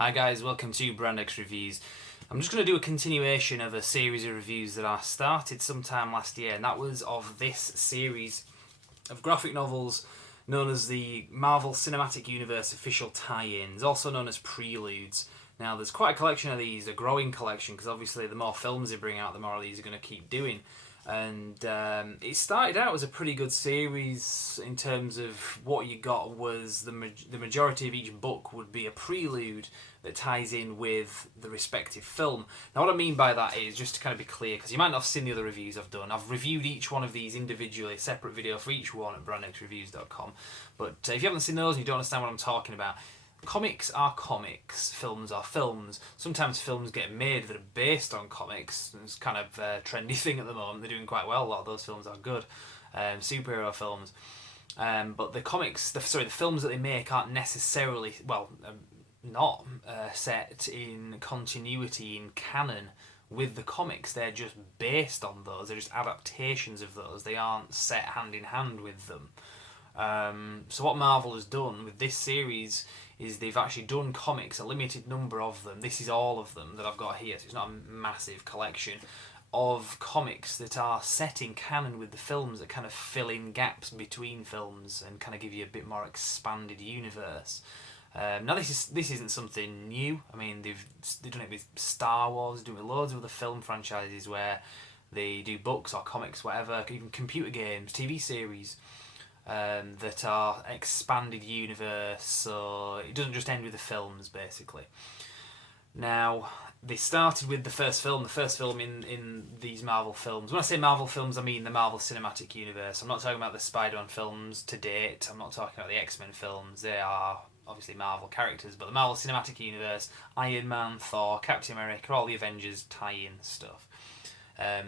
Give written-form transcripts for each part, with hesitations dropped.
Hi guys, welcome to Brand X Reviews. I'm just going to do a continuation of a series of reviews that I started sometime last year, and that was of this series of graphic novels known as the Marvel Cinematic Universe official tie-ins, also known as Preludes. Now, there's quite a collection of these, a growing collection, because obviously the more films they bring out, the more of these are going to keep doing. And it started out as a pretty good series in terms of what you got was the majority of each book would be a prelude that ties in with the respective film. Now, what I mean by that is, just to kind of be clear, because you might not have seen the other reviews I've done, I've reviewed each one of these individually, a separate video for each one at brandxreviews.com. But if you haven't seen those and you don't understand what I'm talking about, comics are comics, films are films. Sometimes films get made that are based on comics. It's kind of a trendy thing at the moment. They're doing quite well. A lot of those films are good, superhero films. But the comics, the films that they make aren't necessarily, not set in continuity in canon with the comics. They're just based on those. They're just adaptations of those. They aren't set hand in hand with them. So what Marvel has done with this series is they've actually done comics, a limited number of them. This is all of them that I've got here, so it's not a massive collection of comics that are set in canon with the films that kind of fill in gaps between films and kind of give you a bit more expanded universe. Now this isn't something new. I mean they've done it with Star Wars, doing it with loads of other film franchises where they do books or comics, whatever, even computer games, TV series. That are expanded universe, so it doesn't just end with the films, basically. Now, they started with the first film in these Marvel films. When I say Marvel films, I mean the Marvel Cinematic Universe. I'm not talking about the Spider-Man films to date, I'm not talking about the X-Men films, they are obviously Marvel characters, but the Marvel Cinematic Universe, Iron Man, Thor, Captain America, all the Avengers tie-in stuff.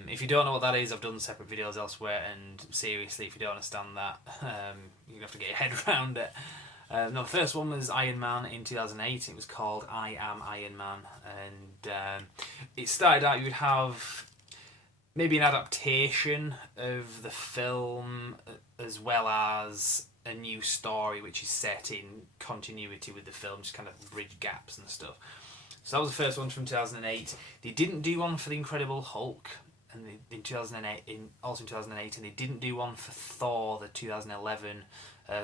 If you don't know what that is, I've done separate videos elsewhere, and seriously, if you don't understand that, you're going to have to get your head around it. The first one was Iron Man in 2008. It was called I Am Iron Man, and it started out, you would have maybe an adaptation of the film as well as a new story which is set in continuity with the film, just kind of bridge gaps and stuff. So that was the first one from 2008. They didn't do one for the Incredible Hulk, and in 2008, also in 2008, and they didn't do one for Thor, the 2011,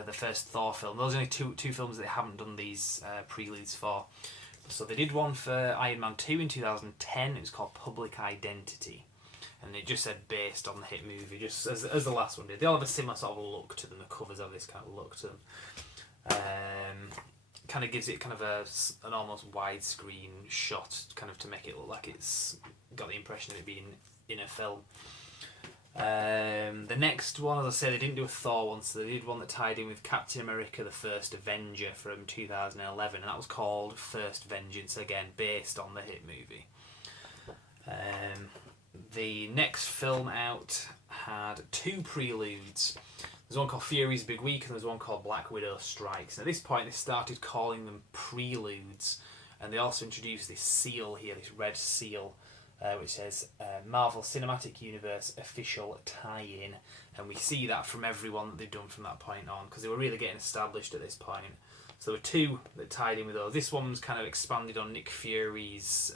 the first Thor film. Those are only two films that they haven't done these preludes for. So they did one for Iron Man 2 in 2010. It was called Public Identity, and it just said based on the hit movie, just as the last one did. They all have a similar sort of look to them. The covers have this kind of look to them. Kind of gives it kind of an almost widescreen shot, kind of to make it look like it's got the impression of it being in a film. The next one, as I said, they didn't do a Thor one, so they did one that tied in with Captain America, the First Avenger from 2011, and that was called First Vengeance, again based on the hit movie. The next film out had two preludes. There's one called Fury's Big Week, and there's one called Black Widow Strikes. And at this point, they started calling them preludes, and they also introduced this seal here, this red seal, which says Marvel Cinematic Universe official tie-in, and we see that from everyone that they've done from that point on, because they were really getting established at this point. So there were two that tied in with those. This one's kind of expanded on Nick Fury's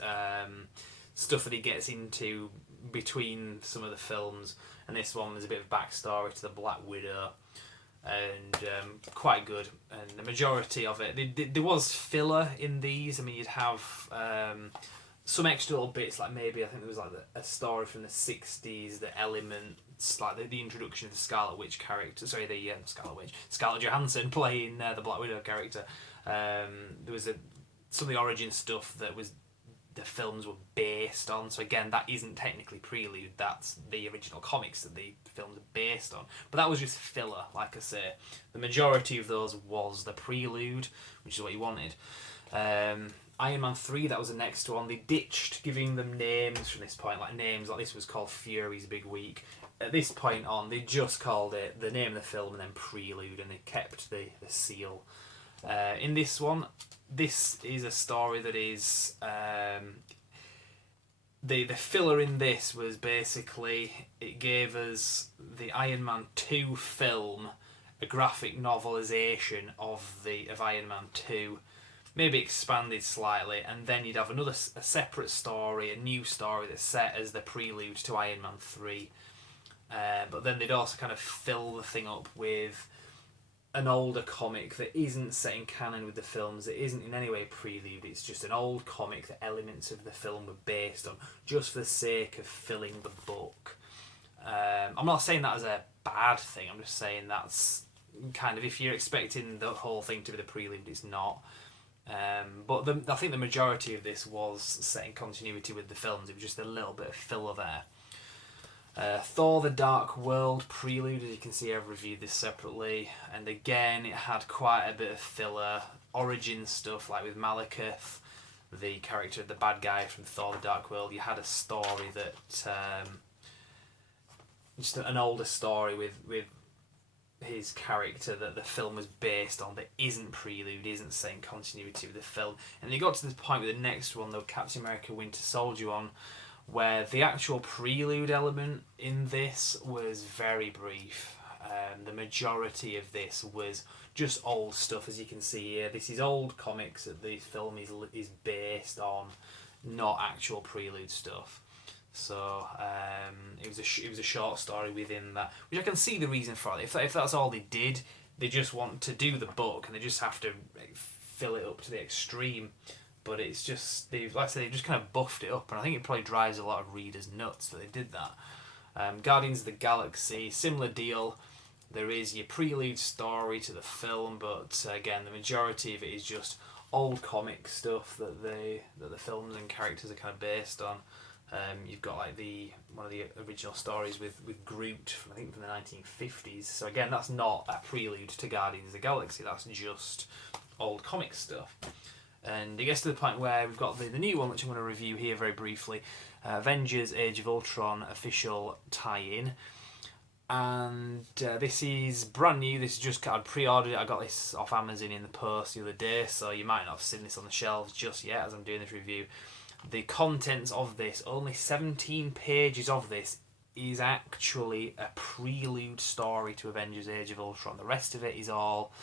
stuff that he gets into between some of the films, and this one was a bit of backstory to the Black Widow, and quite good. And the majority of it, there was filler in these. I mean, you'd have some extra little bits, like maybe I think there was like a story from the 60s, the elements, like the introduction of the Scarlet Witch character. Sorry, the Scarlett Johansson playing the Black Widow character. There was some of the origin stuff that was the films were based on. So again, that isn't technically Prelude, that's the original comics that the films are based on. But that was just filler, like I say. The majority of those was the Prelude, which is what you wanted. Iron Man 3, that was the next one. They ditched giving them names from this point, like names like this was called Fury's Big Week. At this point on, they just called it the name of the film and then Prelude, and they kept the seal. In this one, this is a story that is the filler in this was basically it gave us the Iron Man 2 film, a graphic novelisation of Iron Man 2, maybe expanded slightly, and then you'd have a separate story, a new story that's set as the prelude to Iron Man 3. But then they'd also kind of fill the thing up with an older comic that isn't set in canon with the films. It isn't in any way a prelude. It's just an old comic that elements of the film were based on, just for the sake of filling the book. I'm not saying that as a bad thing. I'm just saying that's kind of, if you're expecting the whole thing to be the prelude, it's not. But I think the majority of this was set in continuity with the films. It was just a little bit of filler there. Thor the Dark World Prelude, as you can see, I've reviewed this separately, and again it had quite a bit of filler, origin stuff, like with Malekith, the character, the bad guy from Thor the Dark World. You had a story that, just an older story with his character that the film was based on, that isn't prelude, isn't set in continuity with the film. And you got to the point with the next one, though, Captain America Winter Soldier one, where the actual prelude element in this was very brief. The majority of this was just old stuff, as you can see here. This is old comics that the film is based on, not actual prelude stuff. So it was a short story within that, which I can see the reason for it. If that's all they did, they just want to do the book and they just have to fill it up to the extreme. But it's just, they've just kind of buffed it up, and I think it probably drives a lot of readers nuts that they did that. Guardians of the Galaxy, similar deal. There is your prelude story to the film, but again, the majority of it is just old comic stuff that the films and characters are kind of based on. You've got like one of the original stories with Groot from, I think, from the 1950s. So again, that's not a prelude to Guardians of the Galaxy. That's just old comic stuff. And it gets to the point where we've got the new one, which I'm going to review here very briefly, Avengers Age of Ultron official tie-in. And this is brand new. This is just, I'd pre-ordered it. I got this off Amazon in the post the other day, so you might not have seen this on the shelves just yet as I'm doing this review. The contents of this, only 17 pages of this, is actually a prelude story to Avengers Age of Ultron. The rest of it is all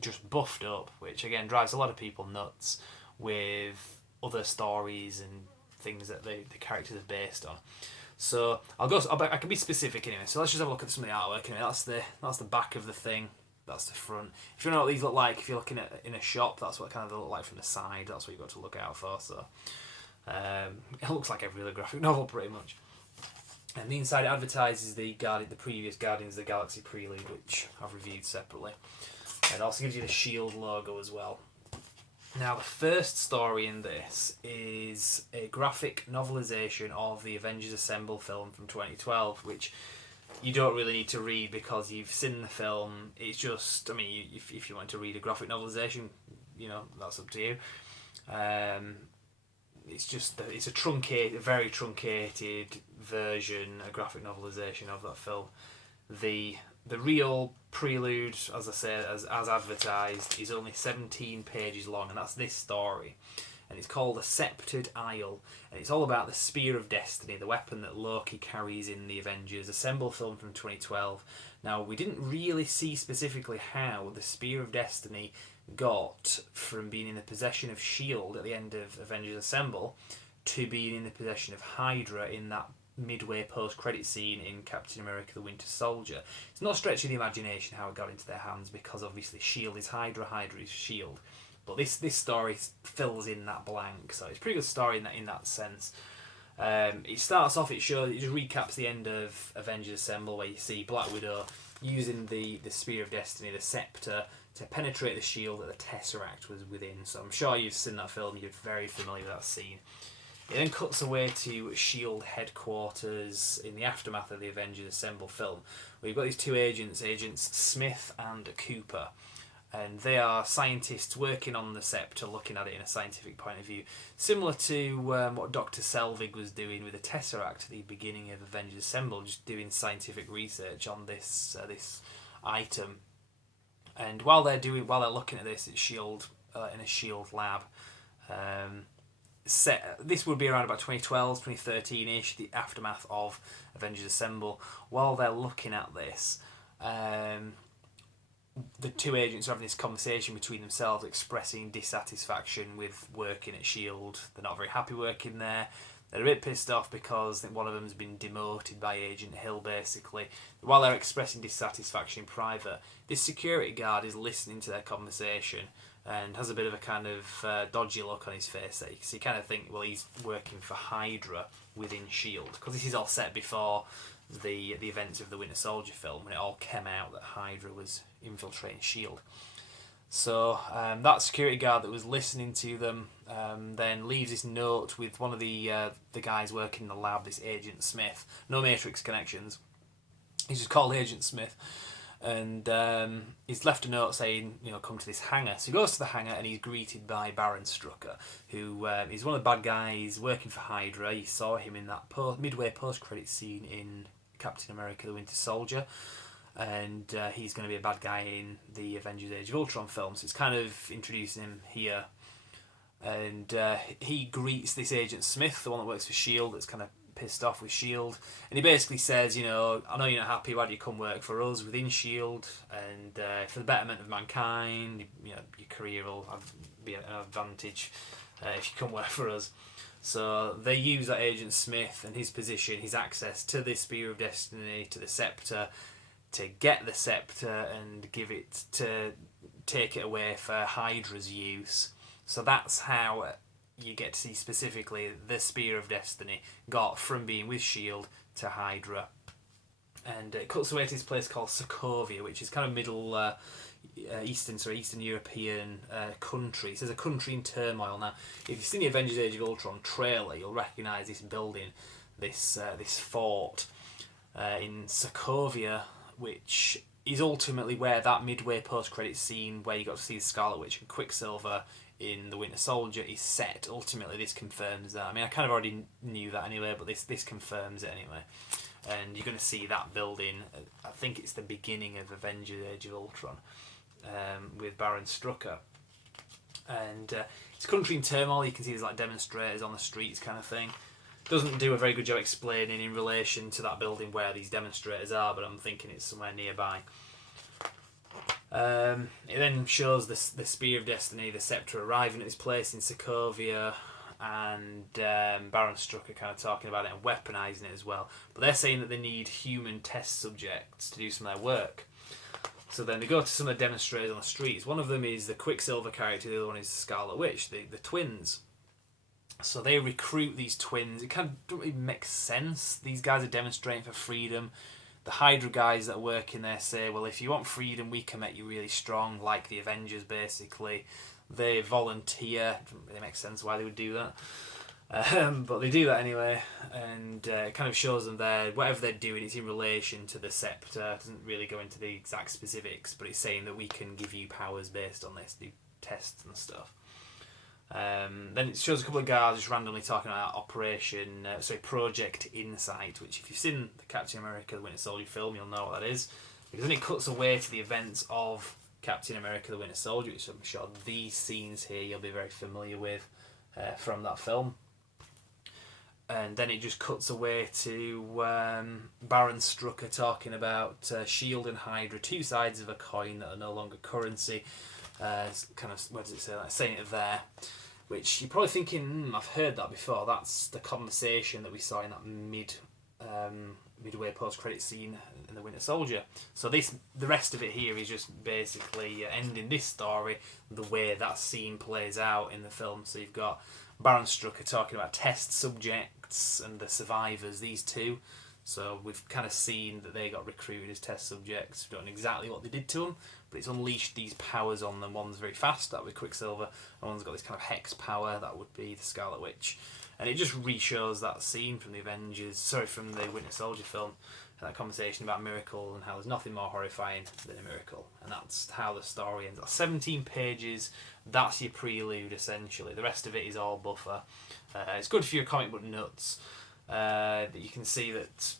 just buffed up, which again drives a lot of people nuts with other stories and things that the characters are based on. So I can be specific anyway. So let's just have a look at some of the artwork. Anyway, that's the back of the thing. That's the front. If you know what these look like, if you're looking at in a shop, that's what kind of they look like from the side. That's what you've got to look out for. So it looks like every other graphic novel pretty much. And the inside advertises the previous Guardians of the Galaxy Prelude, which I've reviewed separately. It also gives you the SHIELD logo as well. Now, the first story in this is a graphic novelisation of the Avengers Assemble film from 2012, which you don't really need to read because you've seen the film. It's just, I mean, if you want to read a graphic novelisation, that's up to you. It's a very truncated version, a graphic novelisation of that film. The real prelude, as I said, as advertised, is only 17 pages long, and that's this story. And it's called The Sceptred Isle, and it's all about the Spear of Destiny, the weapon that Loki carries in the Avengers Assemble film from 2012. Now, we didn't really see specifically how the Spear of Destiny got from being in the possession of S.H.I.E.L.D. at the end of Avengers Assemble to being in the possession of Hydra in that midway post-credit scene in Captain America the Winter Soldier. It's not a stretch of the imagination how it got into their hands, because obviously S.H.I.E.L.D. is Hydra, Hydra is S.H.I.E.L.D. But this story fills in that blank, so it's a pretty good story in that sense. It starts off, it just recaps the end of Avengers Assemble, where you see Black Widow using the Spear of Destiny, the Scepter, to penetrate the shield that the Tesseract was within. So I'm sure you've seen that film, you're very familiar with that scene. It then cuts away to S.H.I.E.L.D. headquarters in the aftermath of the Avengers Assemble film, where you've got these two agents Smith and Cooper. And they are scientists working on the Scepter, looking at it in a scientific point of view, similar to what Dr. Selvig was doing with the Tesseract at the beginning of Avengers Assemble, just doing scientific research on this item. And while they're looking at this, it's S.H.I.E.L.D. In a S.H.I.E.L.D. lab. This would be around about 2012, 2013-ish, the aftermath of Avengers Assemble. While they're looking at this, the two agents are having this conversation between themselves, expressing dissatisfaction with working at S.H.I.E.L.D. They're not very happy working there. They're a bit pissed off because I think one of them's been demoted by Agent Hill, basically. While they're expressing dissatisfaction in private, this security guard is listening to their conversation and has a bit of a kind of dodgy look on his face. So you kind of think, well, he's working for Hydra within S.H.I.E.L.D. because this is all set before the events of the Winter Soldier film, when it all came out that Hydra was infiltrating S.H.I.E.L.D. So that security guard that was listening to them then leaves this note with one of the guys working in the lab, this Agent Smith. No Matrix connections. He's just called Agent Smith. And he's left a note saying, come to this hangar. So he goes to the hangar and he's greeted by Baron Strucker, who is one of the bad guys working for Hydra. You saw him in that midway post-credit scene in Captain America the Winter Soldier. And he's going to be a bad guy in the Avengers Age of Ultron film. So it's kind of introducing him here. And he greets this Agent Smith, the one that works for S.H.I.E.L.D., that's kind of pissed off with S.H.I.E.L.D. And he basically says, I know you're not happy, why do you come work for us within S.H.I.E.L.D.? And for the betterment of mankind, your career will be an advantage if you come work for us. So they use that Agent Smith and his position, his access to the Spear of Destiny, to the Scepter, to get the Scepter and take it away for Hydra's use. So that's how you get to see specifically the Spear of Destiny got from being with S.H.I.E.L.D. to Hydra. And it cuts away to this place called Sokovia, which is kind of Middle Eastern European country. It says a country in turmoil. Now, if you've seen the Avengers Age of Ultron trailer, you'll recognise this building, this fort in Sokovia, which is ultimately where that midway post-credit scene where you got to see the Scarlet Witch and Quicksilver in the Winter Soldier is set. Ultimately, this confirms that. I mean, I kind of already knew that anyway, but this confirms it anyway. And you're going to see that building. I think it's the beginning of Avengers Age of Ultron with Baron Strucker. And it's a country in turmoil. You can see there's like demonstrators on the streets kind of thing. Doesn't do a very good job explaining in relation to that building where these demonstrators are, but I'm thinking it's somewhere nearby. It then shows the Spear of Destiny, the Scepter, arriving at this place in Sokovia, and Baron Strucker kind of talking about it and weaponising it as well. But they're saying that they need human test subjects to do some of their work. So then they go to some of the demonstrators on the streets. One of them is the Quicksilver character, the other one is Scarlet Witch, the twins. So they recruit these twins. It kind of doesn't really make sense. These guys are demonstrating for freedom. The Hydra guys that are working there say, well, if you want freedom, we can make you really strong, like the Avengers, basically. They volunteer. It doesn't really make sense why they would do that. But they do that anyway, and it kind of shows them there, whatever they're doing, it's in relation to the Scepter. It doesn't really go into the exact specifics, but it's saying that we can give you powers based on this, do tests and stuff. Then it shows a couple of guys just randomly talking about Project Insight, which if you've seen the Captain America the Winter Soldier film, you'll know what that is. Because then it cuts away to the events of Captain America the Winter Soldier, which I'm sure these scenes here you'll be very familiar with from that film. And then it just cuts away to Baron Strucker talking about S.H.I.E.L.D. and Hydra, two sides of a coin that are no longer currency. Kind of, where does it say that? Saying it there, which you're probably thinking, I've heard that before. That's the conversation that we saw in that midway post-credit scene in the Winter Soldier. So the rest of it here is just basically ending this story the way that scene plays out in the film. So you've got Baron Strucker talking about test subjects and the survivors, these two. So we've kind of seen that they got recruited as test subjects. We don't know exactly what they did to them, but it's unleashed these powers on them. One's very fast, that would be Quicksilver, and one's got this kind of hex power, that would be the Scarlet Witch. And it just re-shows that scene from from the Winter Soldier film, that conversation about Miracle and how there's nothing more horrifying than a miracle. And that's how the story ends. That's 17 pages, that's your prelude essentially. The rest of it is all buffer. It's good for your comic book nuts. That you can see that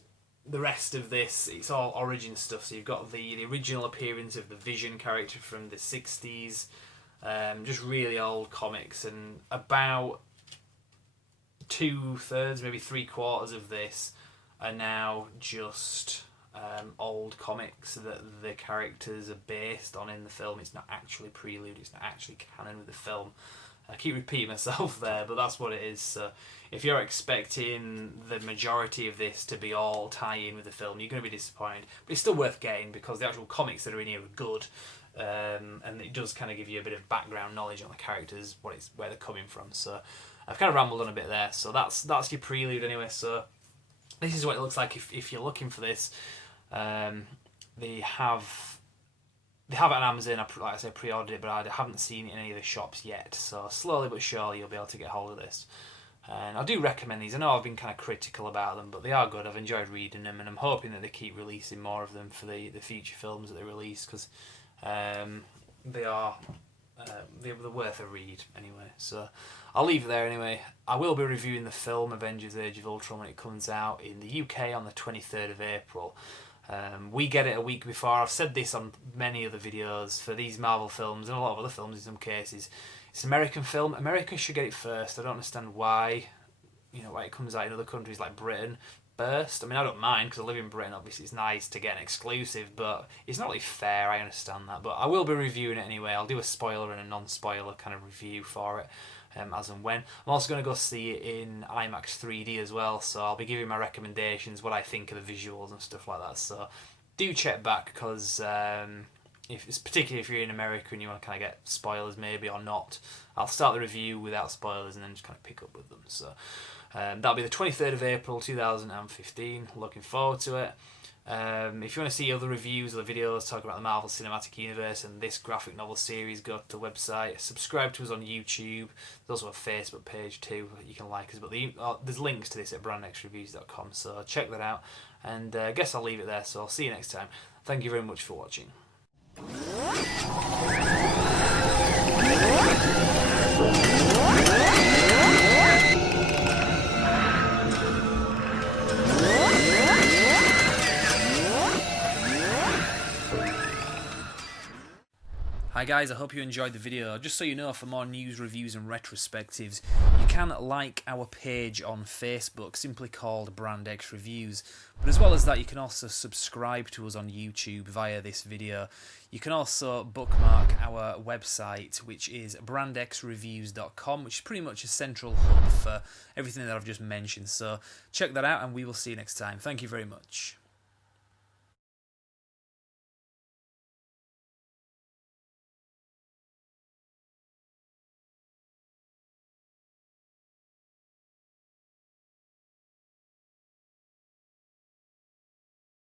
the rest of this, it's all origin stuff. So you've got the original appearance of the Vision character from the 60s, just really old comics, and about 2/3, maybe 3/4 of this are now just old comics that the characters are based on in the film. It's not actually Prelude, it's not actually canon with the film. I keep repeating myself there, but that's what it is. So if you're expecting the majority of this to be all tie-in with the film, you're going to be disappointed. But it's still worth getting because the actual comics that are in here are good, and it does kind of give you a bit of background knowledge on the characters, where they're coming from. So I've kind of rambled on a bit there. So that's your Prelude anyway. So this is what it looks like if you're looking for this. They have it on Amazon. Like I say, pre-ordered it, but I haven't seen it in any of the shops yet. So slowly but surely you'll be able to get hold of this. And I do recommend these. I know I've been kind of critical about them, but they are good. I've enjoyed reading them, and I'm hoping that they keep releasing more of them for the future films that they release, because they're worth a read anyway. So I'll leave it there anyway. I will be reviewing the film Avengers Age of Ultron when it comes out in the UK on the 23rd of April. We get it a week before. I've said this on many other videos. For these Marvel films and a lot of other films in some cases, it's an American film. Americans should get it first. I don't understand why it comes out in other countries like Britain first. I mean, I don't mind because I live in Britain. Obviously it's nice to get an exclusive, but it's not really fair. I understand that, but I will be reviewing it anyway. I'll do a spoiler and a non-spoiler kind of review for it as and when. I'm also going to go see it in IMAX 3D as well, so I'll be giving my recommendations, what I think of the visuals and stuff like that. So do check back, because particularly if you're in America and you want to kind of get spoilers maybe or not, I'll start the review without spoilers and then just kind of pick up with them. So that'll be the 23rd of April 2015. Looking forward to it. If you want to see other reviews or videos talking about the Marvel Cinematic Universe and this graphic novel series, go to the website. Subscribe to us on YouTube. There's also a Facebook page too. You can like us, but there's links to this at brandxreviews.com, so check that out. And I guess I'll leave it there, so I'll see you next time. Thank you very much for watching. Hi guys, I hope you enjoyed the video. Just so you know, for more news, reviews and retrospectives, you can like our page on Facebook, simply called Brand X Reviews. But as well as that, you can also subscribe to us on YouTube via this video. You can also bookmark our website, which is brandxreviews.com, which is pretty much a central hub for everything that I've just mentioned. So check that out and we will see you next time. Thank you very much.